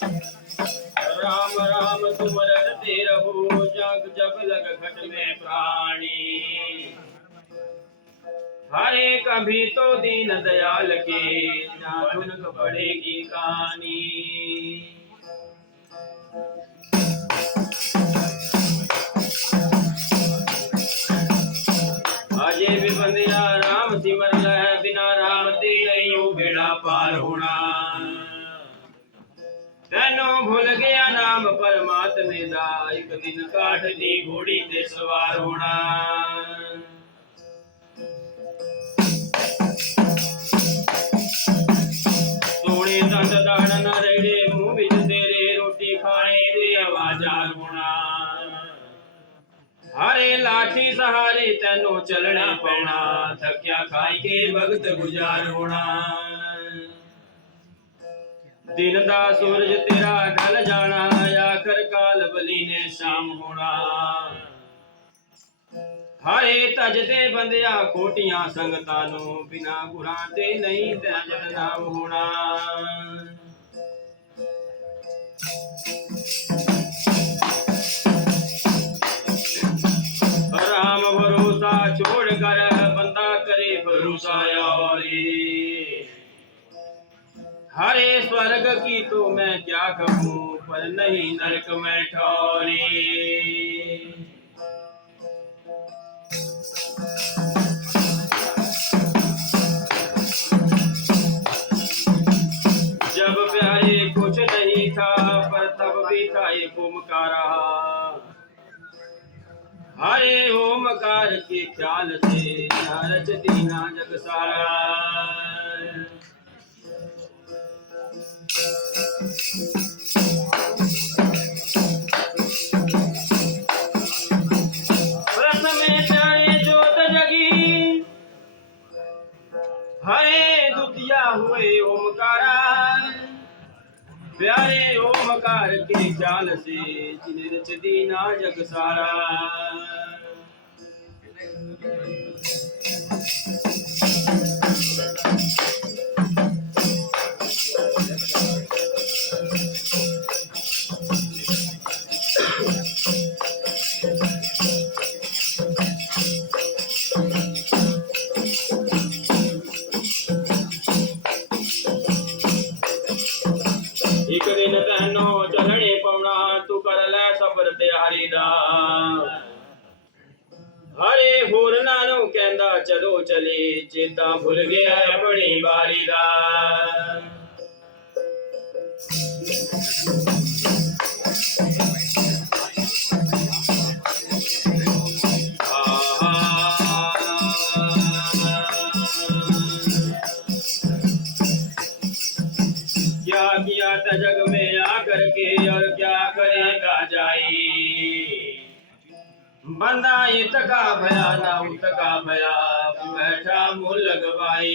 राम राम तुम रटते रहो जग जब लग घट में प्राणी। हरे कभी तो दीन दयाल के धुन पड़ेगी कहानी। अजय भी बंदिया राम सिमर लह बिना राम ते नहीं बेड़ा पार होना। तेनो भूल गया नाम परमात्मे दा एक दिन काट दी घोड़ी ते सवार होना। सोने दंद दाड़ न रेड़े मुंह विच तेरे रोटी खाने दे आवाजार होना। हरे लाठी सहारे तेनो चलना पैना थक्या खाई के भगत गुजार होना। दिन दा सूरज तेरा ढल जाना आखिर काल बली ने शाम होना। हरे तजदे बंदिया खोटियां संगतां नू बिना गुरां ते नहीं तेजन नाम होना। राम भरोसा छोड़ कर बंदा करे भरोसा यारी। हरे स्वर्ग की तो मैं क्या कहूँ पर नहीं नरक में ठौरी। जब प्यारे कुछ नहीं था पर तब भी था एक ओमकारा। हरे ओमकार के ख्याल से रच दीना जग सारा। हरे दुतिया हुए ओमकारा प्यारे ओमकार के ख्याल से जिन्हें रच दीना जग सारा। एक दिन तैनो चलने पौना तू कर ले सबर ते हरिदा। हरे होर नानो कहंदा चलो चले चेता भूल गया अपनी बारी दा। क्या किया था जग में आकर के और क्या करेगा जाई। बंदा इतका भया ना उतका भया बैठा मुँह लगवाई।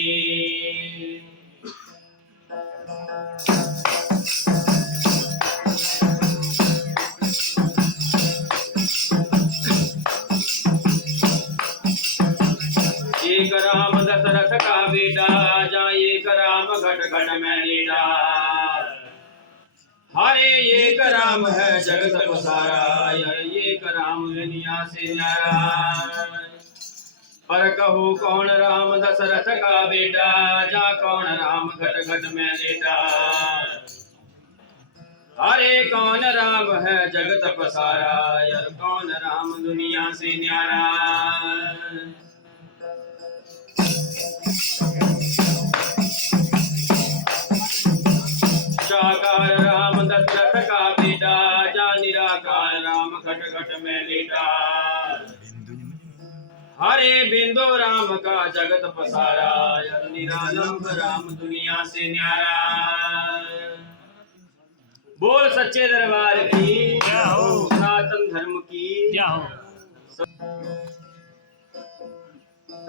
एक राम दशरथ का बेटा जा एक राम घट घट में लेटा। हरे एक राम है जगत पसारा एक राम दुनिया से न्यारा। पर कहो कौन राम दशरथ का बेटा जा कौन राम घट घट में लेटा। हरे कौन राम है जगत पसारा यार कौन राम दुनिया से न्यारा। साकार राम दशरथ का बेटा जा निराकार राम घट घट में लेटा। हरे बिंदु राम का जगत पसारा यार निरालंब राम दुनिया से न्यारा। बोल सच्चे दरबार की सनातन धर्म की।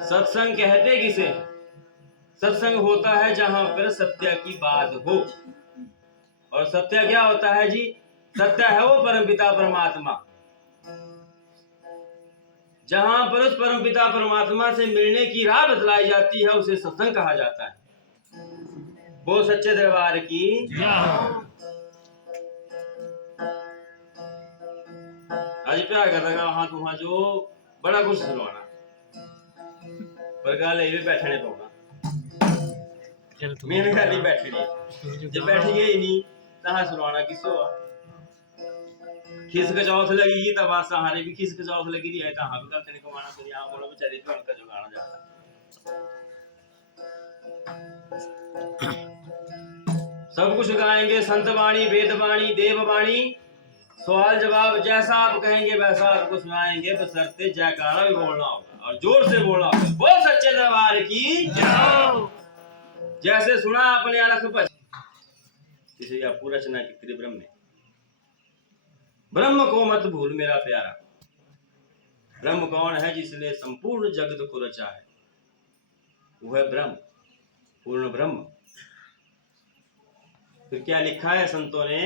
सत्संग कहते किसे? सत्संग होता है जहां पर सत्य की बात हो। और सत्य क्या होता है जी? सत्य है वो परमपिता परमात्मा। जहां पर उस परमपिता परमात्मा से मिलने की राह बतलाई जाती है उसे सत्संग कहा जाता है। वो सच्चे दरबार की। प्यार करदा हाँ तुम जो बड़ा कुछ सुनाना पर गल ये बैठने पौना मेन गल ही बैठनी जब बैठ गए ही नहीं तो सुनाना किसो खिसक चौथ लगी तो बस हारे भी खिसक चौथ लगी दी है तो हाँ भी गलत नहीं कमाना फिर यहाँ बोलो बेचारी तो उनका जो गाना जाता सब कुछ गाएंगे संत वाणी वेद वाणी देव वाणी सवाल जवाब जैसा आप कहेंगे वैसा आपको सुनाएंगे बशर्ते जयकारा भी बोलना होगा और जोर से बोलना होगा बोल सच्चे दरबार की जैसे सुना अपने अलख पर किसी या पूरा रचना की तेरे ब्रह्म ने ब्रह्म को मत भूल मेरा प्यारा ब्रह्म कौन है जिसने संपूर्ण जगत को रचा है वो है ब्रह्म पूर्ण ब्रह्म फिर क्या लिखा है संतों ने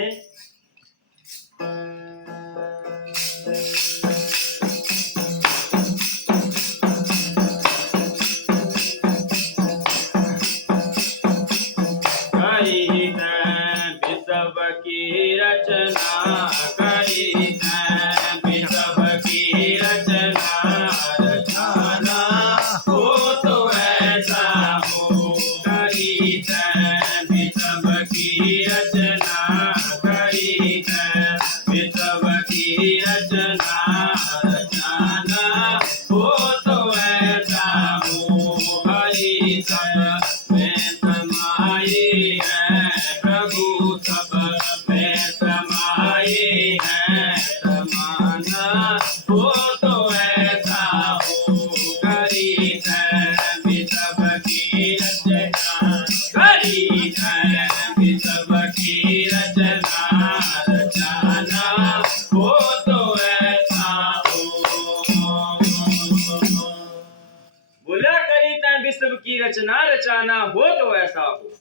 रचना रचाना हो तो ऐसा हो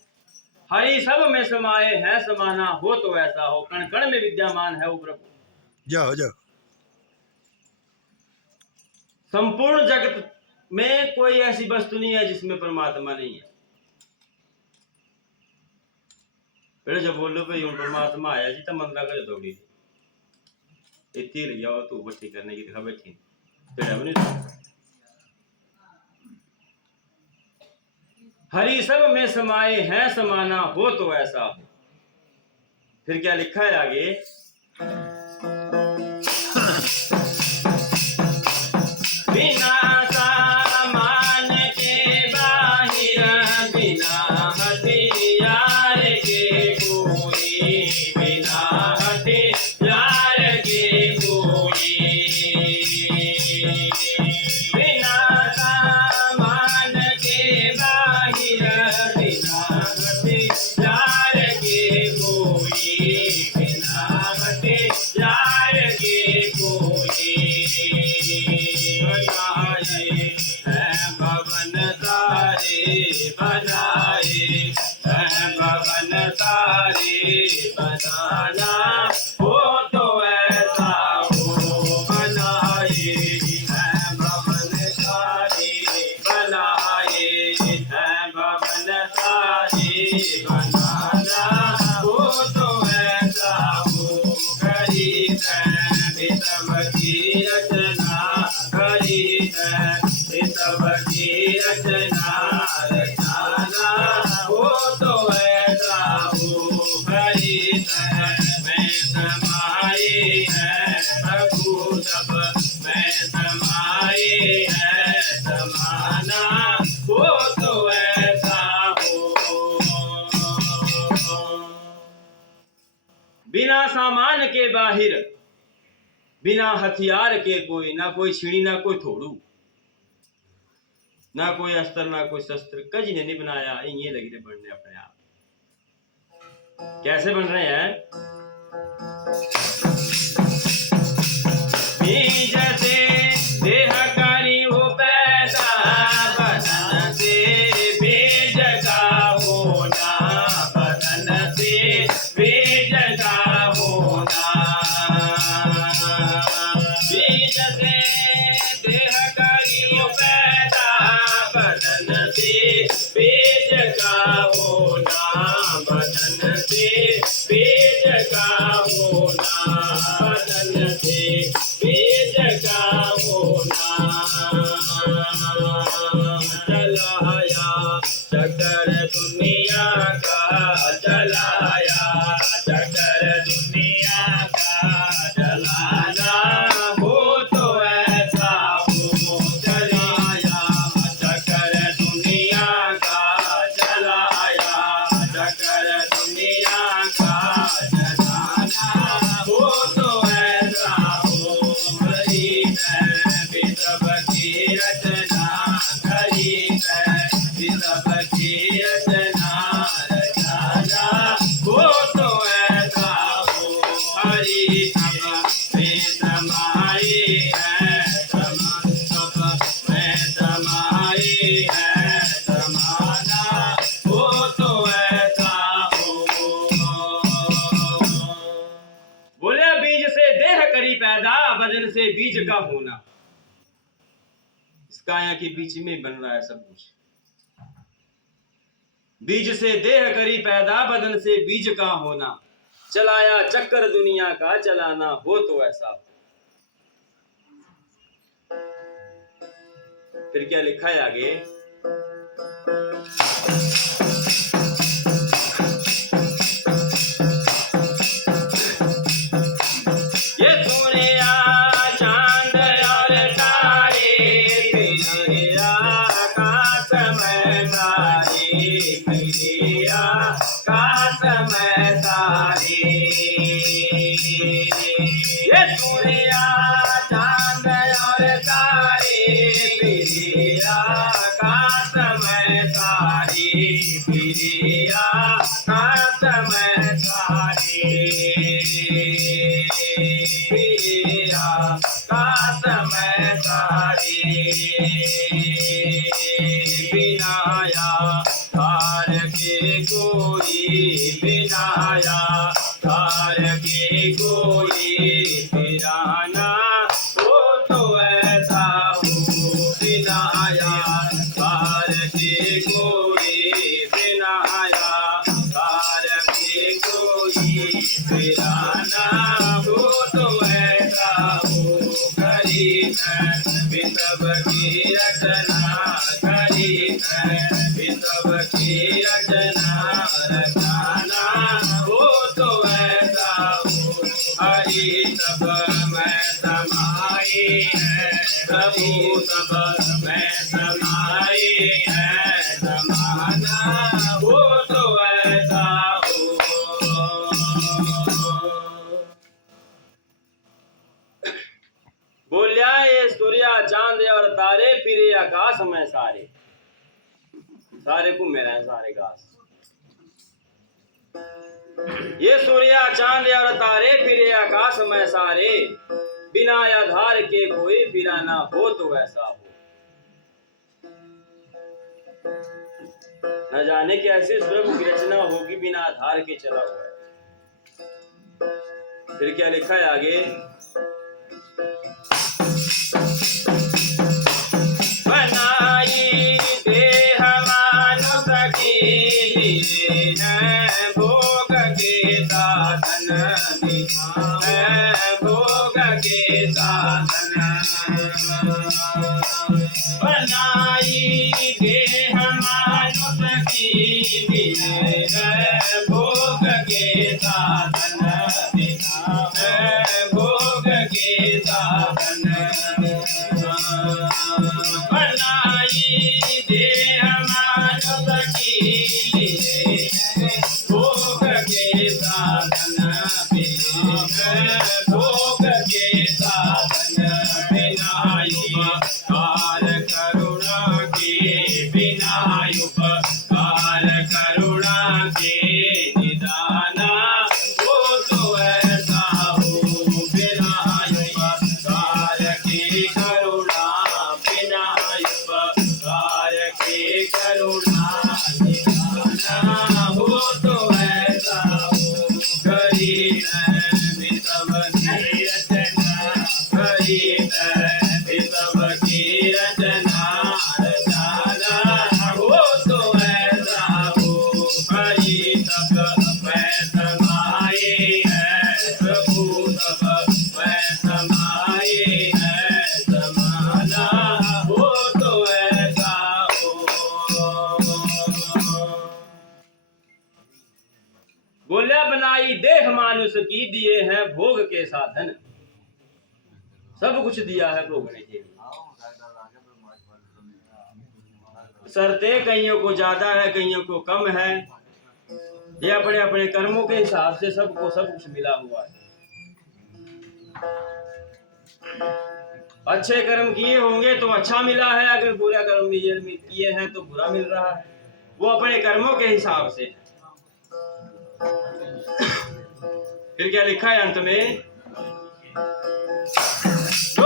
हरि सब में समाये है समाना हो तो ऐसा हो कण कण में विद्यमान है वो प्रभु जाओ जाओ संपूर्ण जगत में कोई ऐसी वस्तु नहीं है जिसमें परमात्मा नहीं है पहले जब बोलो भाई परमात्मा आया जी तो मंत्रा कर दौड़ी इतनी रही हो तू बट्टी करने की दिखा बैठी हरि सब में समाये हैं समाना हो तो ऐसा हो फिर क्या लिखा है आगे बिना सामान के बाहिर बिना हथियार के कोई बिना हथियार के कोई बिना सामान के बाहिर बिना हथियार के कोई बिना हथियार के कोई भवन तारे बनाना हो तो ऐसा हो बनाए भवन तारे बनाए भवन तारे बनाना हो तो ऐसा हो करी सब की रचना करी सब की रचना रचाना हो तो ऐसा हो हरि में समाये है प्रभु सब में समाये है समाना हो तो ऐसा हो बिना सामान के बाहिर बिना हथियार के कोई ना कोई छीड़ी ना कोई थोड़ू ना कोई अस्त्र ना कोई शस्त्र कजी ने नहीं बनाया ये लगी थे बनने अपने आप कैसे बन रहे हैं जैसे देहकारी हो पैदा बदन से बीज का होना बदन से बीज का होना बीज से देहकारी हो पैदा बदन से बीज का होना बदन से बीज का होना चक्कर दुनिया का चलाना हो तो ऐसा हो चलाया, चक्कर दुनिया का चलाया, चक्कर दुनिया का चलाना हो तो ऐसा हो। हरि भी सबकी रचना, हरि भी सबकी रचना रचाना हो तो ऐसा हो। हरि सब में समाई है, सब में समाई है, समाना हो तो ऐसा हो। बोले बीज से देह करी पैदा, बदन से बीज का होना। इस काया के बीच में बन रहा है सब कुछ। बीज से देह करी पैदा, बदन से बीज का होना। चलाया चक्कर दुनिया का चलाना हो तो ऐसा हो। फिर क्या लिखा है आगे? ये सूर्या चांद और तारे, फिरे आकाश में तारे, फिरे आकाश में तारे। ये सूर्या चांद और तारे, फिरे आकाश में तारे, फिरे आकाश में तारे। आकाश में तारे, बिनाया तार के कोई, बिनाया तार के कोई बिराना हो तो ऐसा हो। बिनाया तार के कोई, बिनाया तार के कोई बिराना हो तो ऐसा हो। करी भी सबकी रचना, करी भी सबकी रचना रचाना हो तो ऐसा हो। हरि सब में समाई है, प्रभु सब में समाई है, समाना हो तो ऐसा हो। बोलिया ये सूर्या चांद और तारे, फिरे आकाश में सारे। सारे को मेरा है, सारे घास। ये सूर्या चांद और तारे, फिरे आकाश में सारे। बिना आधार के कोई फिराना हो तो ऐसा हो। न जाने कैसे स्वयं की रचना होगी, बिना आधार के चला हुआ है। फिर क्या लिखा है आगे? बनाई देह मानुष की है, भोग के साधन है, भोग के साधन। बनाई देह मानुष की है, भोग के साधन है, भोग के साधन। बनाई देह मानुष की भोग के साधन, भोग के साधन। बिना उपकार करुणा के, बिना उपकार करुणा के निदाना हो तो ऐसा हो। बिना उपकार की करुणा, बिना उपकार की करुणा निदाना हो तो ऐसा हो। करी भी सबकी रचना, करी भी सबकी रचना रचाना हो तो ऐसा हो। हरि सब में समाए है, प्रभु सब में समाए है, समाना हो तो ऐसा हो। बोलिया बनाई देह मानुष की, दिए हैं भोग के साधन, सब कुछ दिया है भोगने के लिए। शर्तें कईयों को ज्यादा है, कईयों को कम है, ये अपने अपने कर्मों के हिसाब से सबको सब कुछ मिला हुआ है। अच्छे कर्म किए होंगे तो अच्छा मिला है, अगर बुरा कर्म किए हैं तो बुरा मिल रहा है, वो अपने कर्मों के हिसाब से। फिर क्या लिखा है अंत में, तो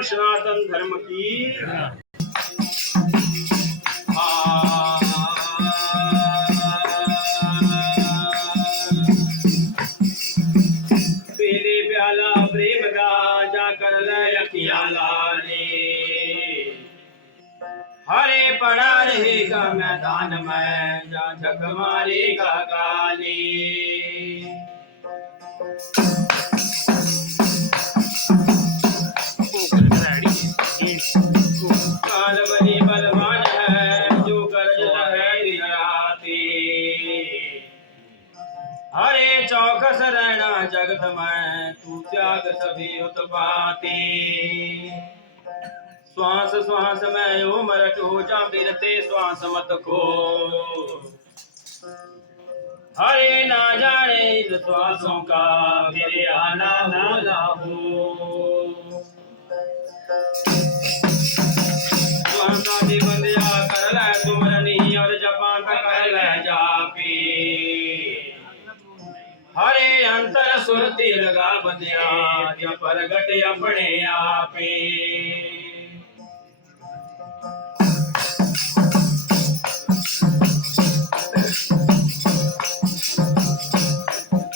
सनातन धर्म की। पीली प्याला प्रेम का जाकर लखिया लाने, हरे पड़ा रहेगा मैदान में जा झक मारेगा काली। कालबली बलवान है जो गरजता है दिन राती, हरे चौकस रहना जगत में तू त्याग सभी उत्पाती। श्वास श्वास में उमर टू जा बिरते श्वास मत खो, हरे ना जाने इन श्वासों का फिर आना ना हो। बंदिया कर ले सुमरनी और जपान कर ले जापी, हरे अंतर सुरती लगा बंदिया या प्रगट अपने आपे।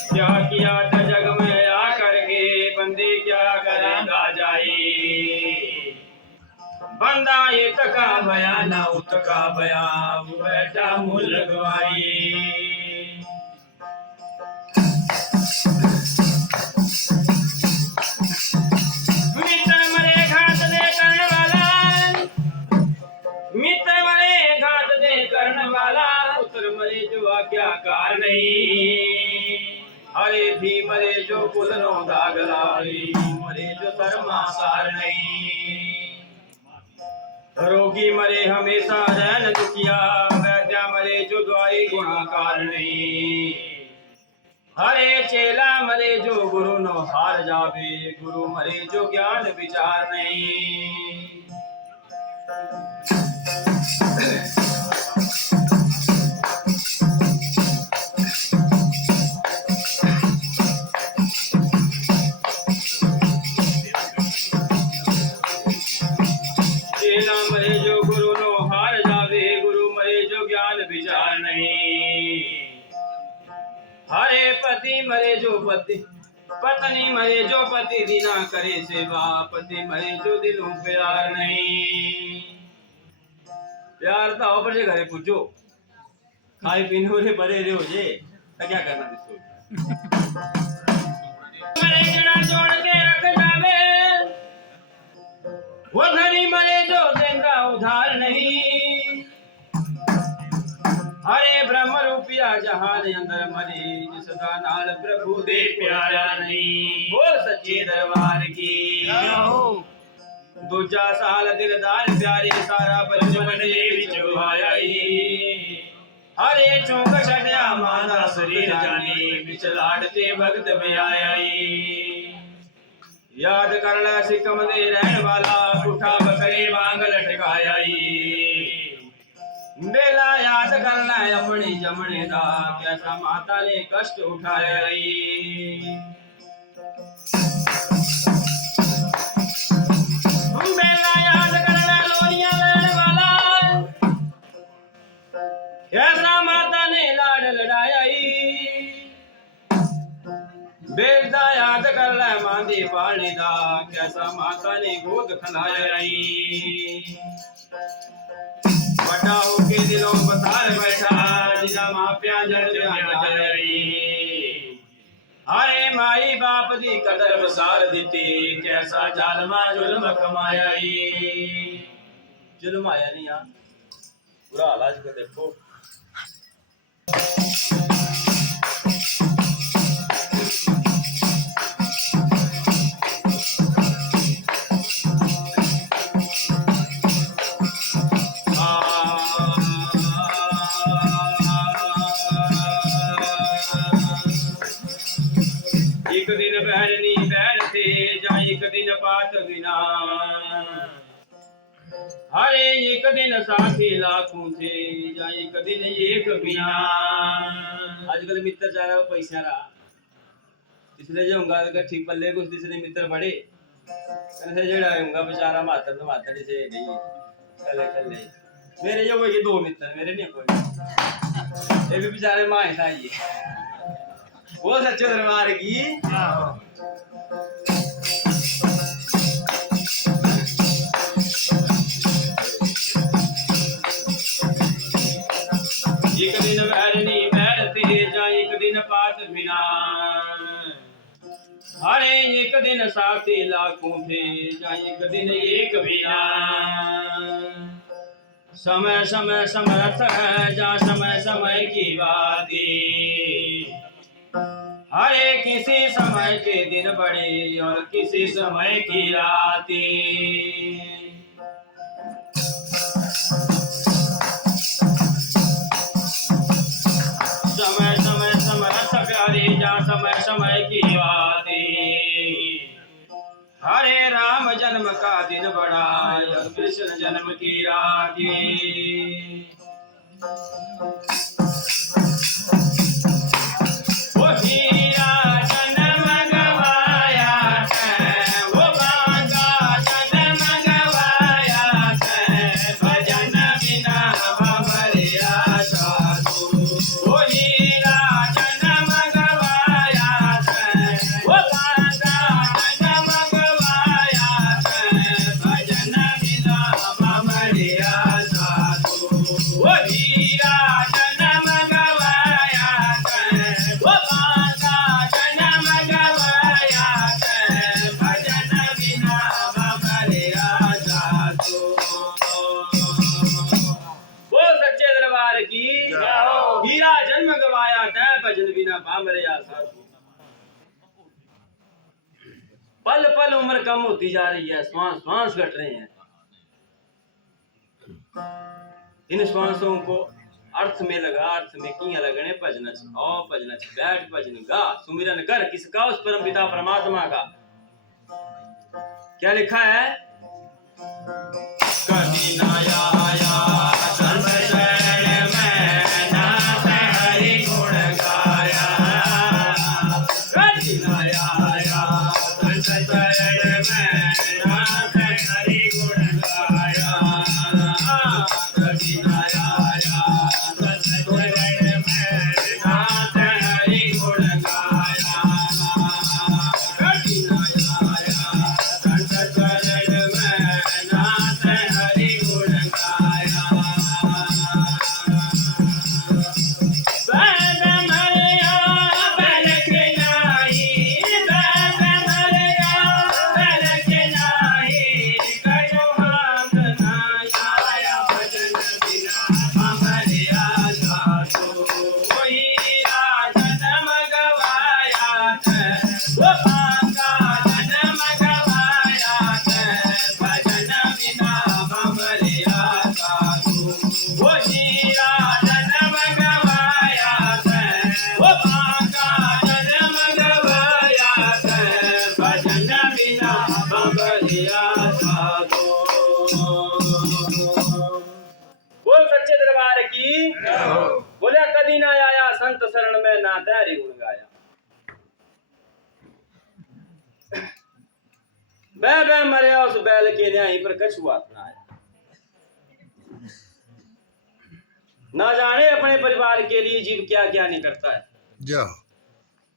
क्या किया था जग में आकर के बंदी क्या करेगा जाई, बंदा ये तका भया ना उतका भया बैठा मुँह लगवाई। मित्र मरे घात दे करने वाला, मित्र मरे घात दे करने वाला, पुत्र मरे जो आज्ञाकार नहीं, हरे भी मरे जो पुत्रों दाग लाई, मरे जो शर्माकार नहीं। रोगी मरे हमेशा रहन दुखिया, वैद्या मरे जो दवाई गुणाकार नहीं, हरे चेला मरे जो गुरु नो हार जावे, गुरु मरे जो ज्ञान विचार नहीं। चेला मरे जो गुरु नो हार जावे, गुरु मरे जो ज्ञान विचार नहीं, हरे पति मरे जो पति, पत्नी मरे जो पति दीना करे सेवा, पति मरे जो दिलों प्यार नहीं। प्यार था ऊपर से घरे पूछो, खाए पीने रे बड़े रे हो जे तो क्या करना दिसो। मरे जना जोड़ के रख जावे, वो धनी मरे जो देंगा उधार नहीं। नहीं। हरे ब्रह्म रूपिया जहान अंदर मरी सदा नाल प्रभु दे प्यारा नहीं। बोल सच्चे दरबार की दूजा साल दिलदार प्यारे सारा बचपन जे विच आया। हरे चौक छड़िया मादा शरीर जानी विच लाडते भगत में आया। याद कर ला सिकम दे रहन वाला पुठा बकरे वांग लटकाया। बेला याद करना अपनी जमने दा कैसा माता ने कष्ट उठाया। बेला याद करना लोनिया लड़न वाला कैसा माता ने लाड लड़ाया। बेला याद करना मांदी पालने दा कैसा माता ने गोद खिलाया। बड़ा होके दिलों बसार बैठा जिदा मापिया जड़। हरे माई बाप दी कदर बसार दिती कैसा जालमा जुल्म कमाया। जुल्म आया नहीं यार बुरा हाल आज का देखो। एक दिन बहरनी बैर थे जा एक दिन पात बिना। हरे एक दिन साथी लाखों थे जा एक दिन एक बिना। आजकल मित्र चारा पैसा रहा तीसरे जो होगा कट्ठी पल्ले कुछ तीसरे मित्र बड़े ऐसे जड़ा होगा बेचारा मातर तो मातर से नहीं कले कले। मेरे जो ये दो मित्र मेरे नहीं कोई ये भी बेचारे माँ ऐसा ही वो सच्चे दरबार की। एक दिन बहरनी बैरते जा एक दिन पात बिना। हरे एक दिन साथी लाखों थे जा एक दिन एक बिना। समय समय समर्थ है जा समय समय की बाती। हरे किसी समय के दिन बड़े और किसी समय की राती। समय समय समर्थ प्यारे जा समय समय की बाती। हरे राम जन्म का दिन बड़ा और कृष्ण जन्म की राती। हीरा जन्म गवाया तै भजन बिना बामरे साधु। पल पल उम्र कम होती जा रही है श्वास श्वास घट रहे हैं। इन श्वासों को अर्थ में लगा अर्थ में किया लगने भजन आओ भजन बैठ भजन गा सुमिरन कर किसका उस परम पिता परमात्मा का। क्या लिखा है कभी ना आया सच्चे दरबार की बोले कदी ना आया संत शरण में ना तेरी गुण गाया। मैं मरिया उस बैल के न्याय पर कछुआ ना आया। ना जाने अपने परिवार के लिए जीव क्या क्या नहीं करता है।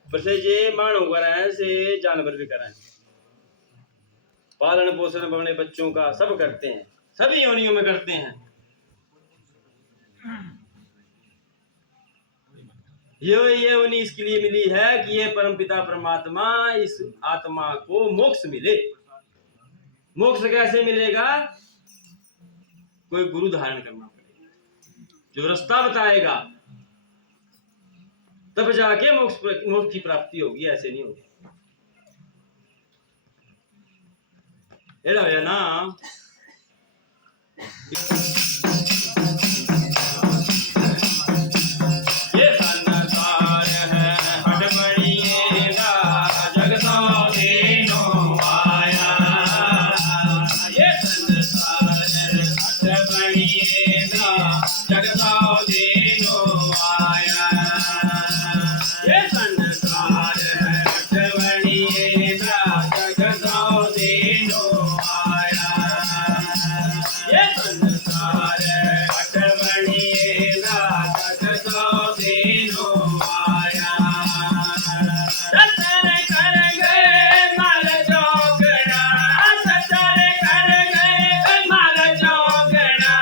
पर से ये मानो कराएं से जानवर भी कराएं, पालन पोषण अपने बच्चों का सब करते हैं, सभी योनियों में करते हैं। ये उन्हीं इसके लिए मिली है कि ये परमपिता परमात्मा इस आत्मा को मोक्ष मिले। मोक्ष कैसे मिलेगा? कोई गुरु धारण करना पड़ेगा जो रास्ता बताएगा, तब जाके मोक्ष की प्राप्ति होगी, ऐसे नहीं होगी। है ना। ये संसार है हट बनिएगा जगतो दीनो आया। ये संसार है हट बनिएगा जगतो दीनो आया। ये संसार है हट बनिएगा जगतो दीनो आया। ये संसार है हट बनिएगा जगतो दीनो आया। सतर कर गए माल चौकड़ा, सतर कर गए माल चौकड़ा,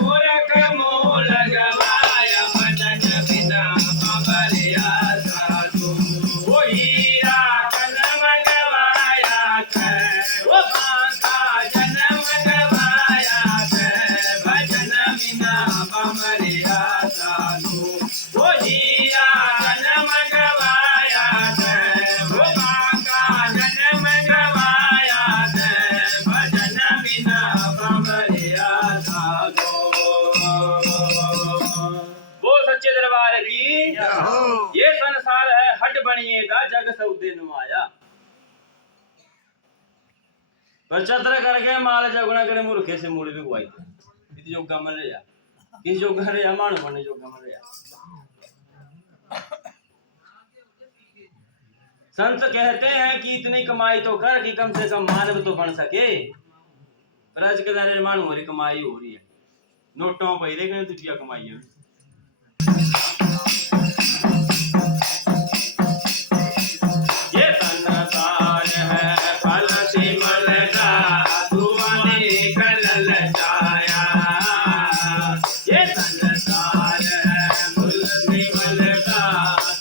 मूर्ख मोल गवाया भजन बिना बाबरिया साधु। वो हीरा जन्म गवाया है, वो बांका जन्म गवाया है, भजन बिना बाबरिया साधु। वो हीरा जन्म गवाया है, वो बांका जन्म गवाया है, भजन बिना बाबरिया साधु। वो सच्चे दरबार की ये संसार है हट बनिएगा जग सौदे नुमाया। पर चतर करके माल जगुना करे मूर्खे से मूल भी गुआई किसी जोगा मन रहा, किसी जोगा रहा मानो बनने जोगा मन रहा। संत कहते हैं कि इतनी कमाई तो कर कि कम से कम मानव तो बन सके। पर आज के दायरे मानो हमारी कमाई हो रही है, नोटों पर देखें तुझिया कमाई है। ये संसार है फल सिमल का धुआं निकल जाया। ये संसार है फल सिमल का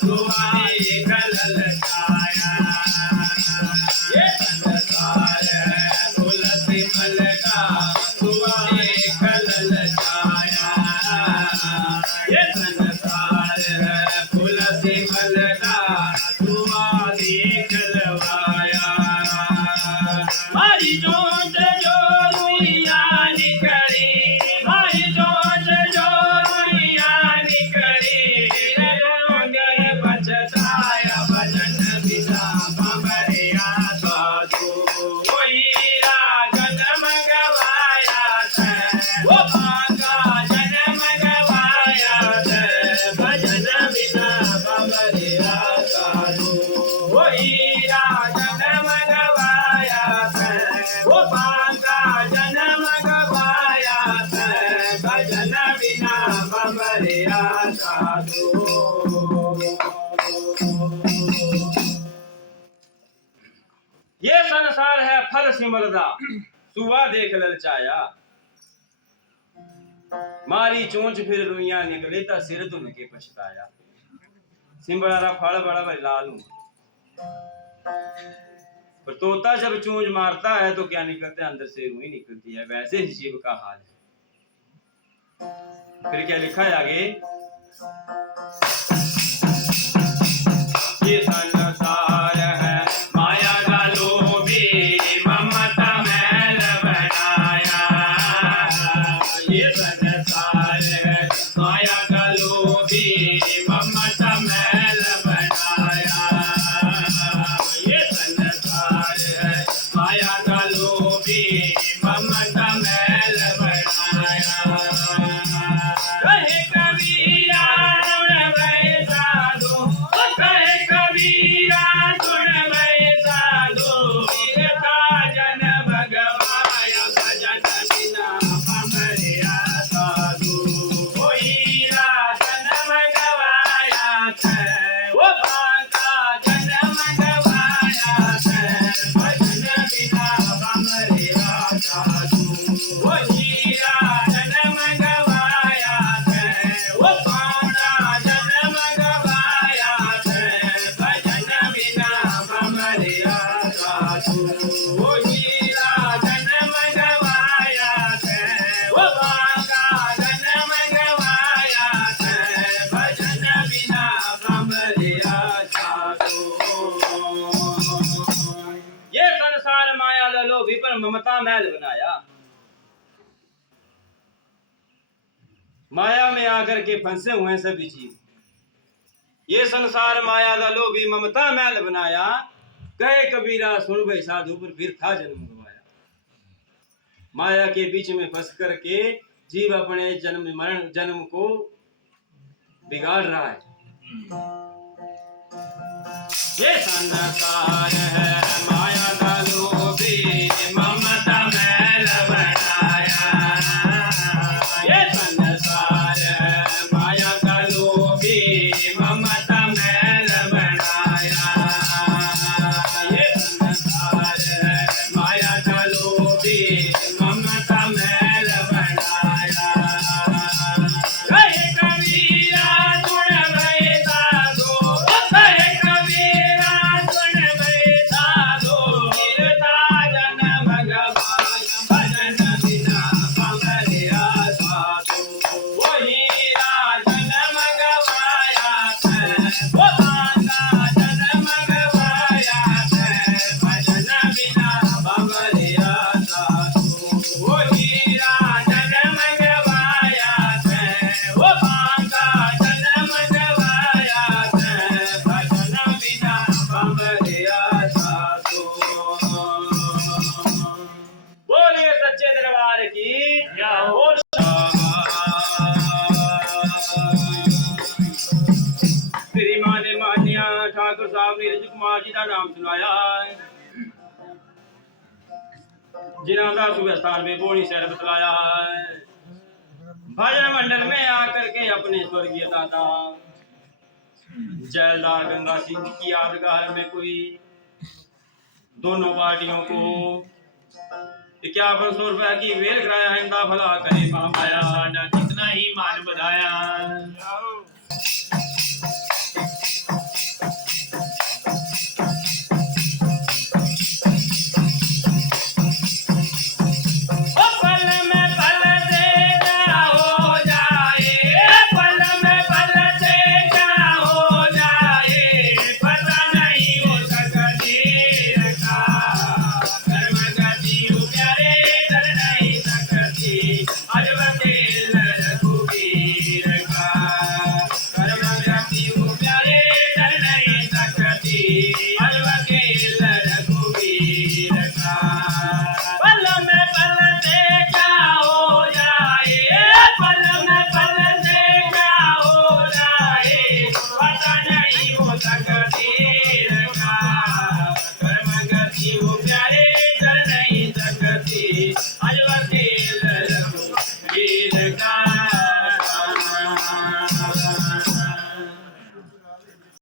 धुआं निकल जाया। ये संसार है फल सिमल का धुआं निकल जाया। ये संसार है फूल सिमल का धुआं निकलवाया। मारी जोत जो रुइया निकली, मारी जोत जो रुइया निकली, रोगे बचताया भजन बिना बाबरिया साधु। वो हीरा जन्म गवाया है, वो बांका जन्म गवाया है, भजन बिना बाबरिया साधु। वो हीरा जन्म गवाया है, वो बांका जन्म गवाया है, भजन बिना बाबरिया साधु। ये संसार है फल सिमरदा सुबह देख ललचाया। मारी चोंच फिर रुइया निकले ता सिर धुन के पछताया। सिमड़ा फल बड़ा भाई लाल हूं, पर तोता जब चोंच मारता है तो क्या निकलता है? अंदर से रुई निकलती है। वैसे ही जीव का हाल है। फिर क्या लिखा है आगे? ये संसार है माया का लोभी ममता मैल बनाया। ये संसार है माया का लोभी ममता मैल बनाया। ये संसार है माया का लोभी ममता मैल बनाया। कहे कबीरा सुन भय साधु, कहे कबीरा सुन भय साधु, वीरता जन भगवाया भजन बिना हमरिया साधु। ओ हीरा जन्म गवाया है, वो बांका जन्म गवाया है, भजन बिना हमरिया साधु। ओ हीरा जन्म गवाया है, वो बांका जन्म गवाया है, भजन बिना हमरिया साधु। ओ हीरा जन्म गवाया है, वो बांका जन्म गवाया है, भजन बिना हमरिया साधु। ये संसार माया दा लोभी पर ममता महल बनाया, माया में आकर के फंसे हुए सभी जीव। ये संसार माया दा लोभी ममता महल बनाया, कहे कबीरा सुन भाई साधु पर फिर था जन्म गवाया। माया के बीच में फंस करके जीव अपने जन्म को बिगाड़ रहा है। ये संसार है माया का लोभी ममता महल बनाया, ये संसार है माया का लोभी ममता महल बनाया, ये संसार है माया का लोभी ममता महल बनाया। कहे कबीरा सुन भय साधु, कहे कबीरा सुन भय साधु, वीरता जन भगवाया भजन बिना हमरिया साधु। ओ हीरा जन्म गवाया है, वो बांका जन्म गवाया है, भजन बिना हमरिया साधु। ओ हीरा जन्म गवाया है, वो बांका जन्म गवाया है, भजन बिना हमरिया साधु। बोलिए सच्चे दरबार की जय हो। तेरी माँ ने मानिया ठाकुर साहब ने नीरज कुमार जी का नाम सुनाया, जिन्हों का सुबह स्थान में बोली शहर बतलाया। भजन मंडल में आकर के अपने स्वर्गीय दादा जयलदार गंगा सिंह की यादगार में कोई दोनों पार्टियों को 5100 रुपए की वेल कराया। इंदा भला करे महामाया, जितना ही मान बढ़ाया।